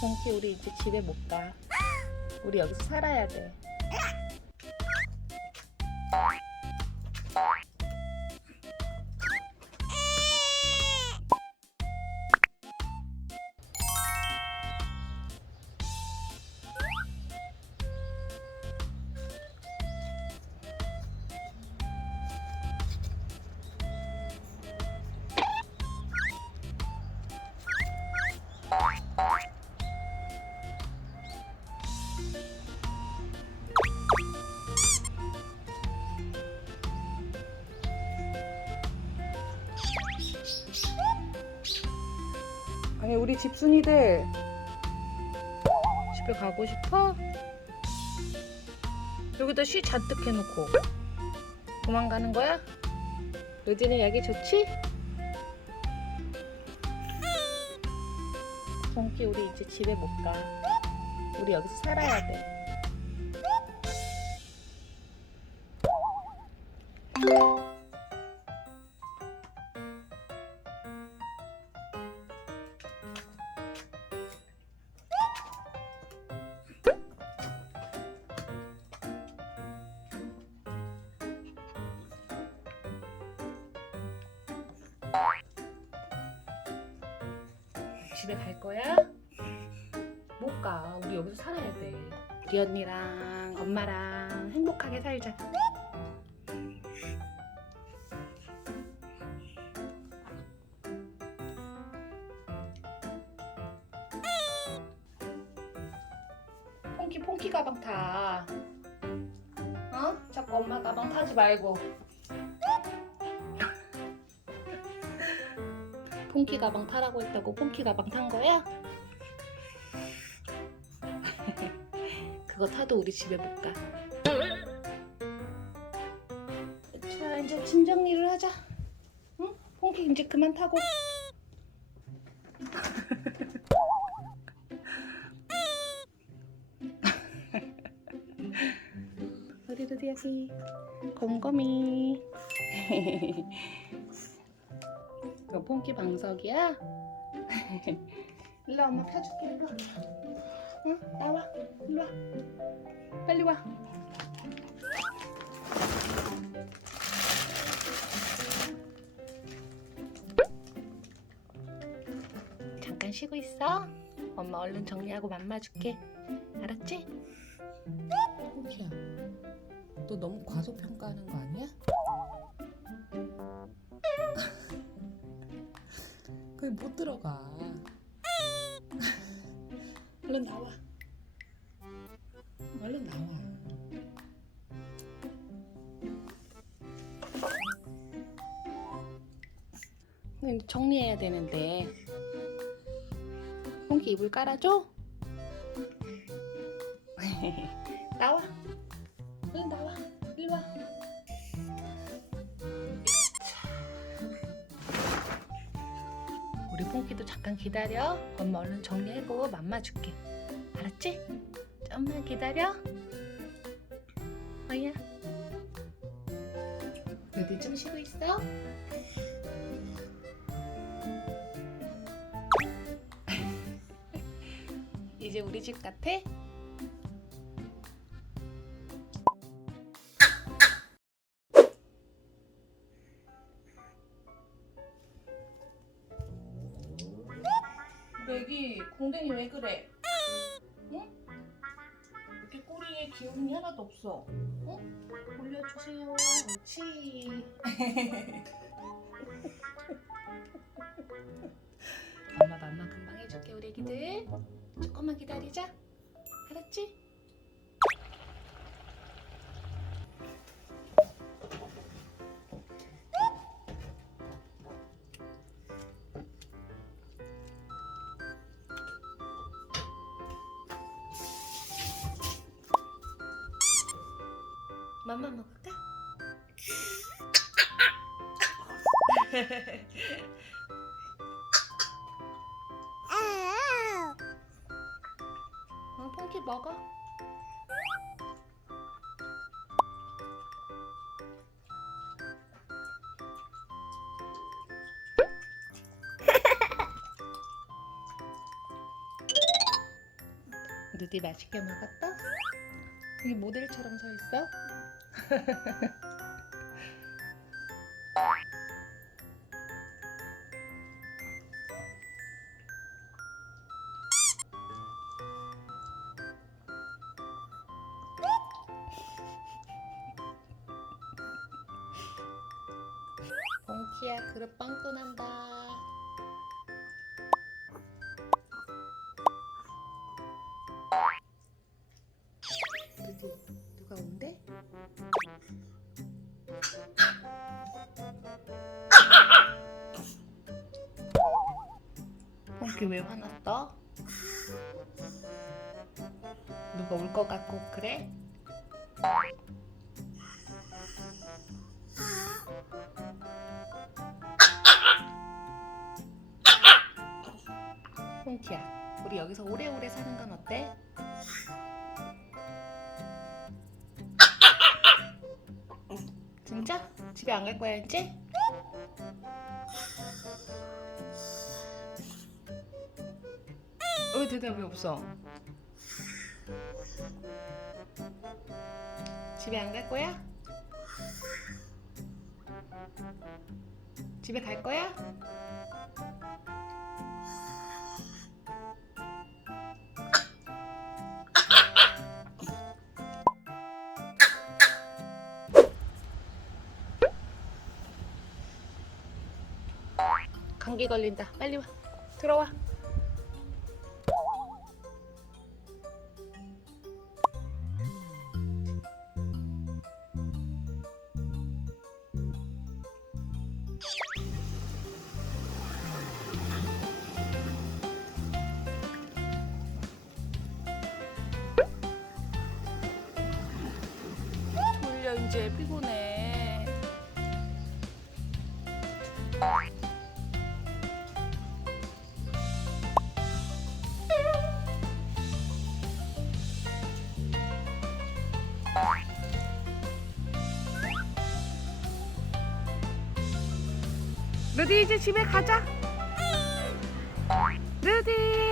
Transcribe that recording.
몽키 우리 이제 집에 못 가. 우리 여기서 살아야 돼. 우리 집순이들 집에 가고 싶어? 여기다 쉬 잔뜩 해놓고 도망가는 거야? 의진이 여기 좋지? 정기 우리 이제 집에 못 가. 우리 여기서 살아야 돼. 집에 갈 거야? 못 가. 우리 여기서 살아야 돼. 우리 언니랑 엄마랑 행복하게 살자. 퐁키 퐁키 가방 타. 어? 자꾸 엄마 가방 타지 말고. 퐁키 가방 타라고 했다고 퐁키 가방 탄 거야? 그거 타도 우리 집에 못 가. 자, 이제 짐 정리를 하자. 응? 퐁키 이제 그만 타고. 우리도 여기 곰곰이. 폰키 방석이야? 일로 와, 엄마 펴줄게 일로 와. 응? 나와 일로 와 빨리 와 잠깐 쉬고 있어 엄마 얼른 정리하고 맘마 줄게 알았지? 폰키야, 너 너무 과소평가하는 거 아니야? 못 들어가. 얼른 나와. 얼른 나와. 정리해야 되는데 홍기 이불 깔아줘? 나와 얼른 나와 일로 와 우리 퐁키도 잠깐 기다려 엄마 얼른 정리하고 맘마 줄게 알았지? 좀만 기다려 어이야 어디 좀 쉬고 있어? 이제 우리 집 같아? 기운이 하나도 없어. 응? 올려주세요. 옳지. 엄마 맘마 금방 해줄게 우리 애기들. 조금만 기다리자. 알았지? 맘마 먹을까? 어, 퐁키 먹어. 누디 맛있게 먹었다? 여기 모델처럼 서 있어? 봉키야 그릇 빵꾸 난다. 누가 온대? 봉키 왜 화났어? 누가 올 것 같고 그래? 홍키야, 우리 여기서 오래오래 사는 건 어때? 집에 안 갈 거야 이제? 왜 대답이 없어? 집에 안 갈 거야? 집에 갈 거야? 감기 걸린다. 빨리 와. 들어와. 졸려 이제 피곤해. 누디 이제 집에 가자. 누디.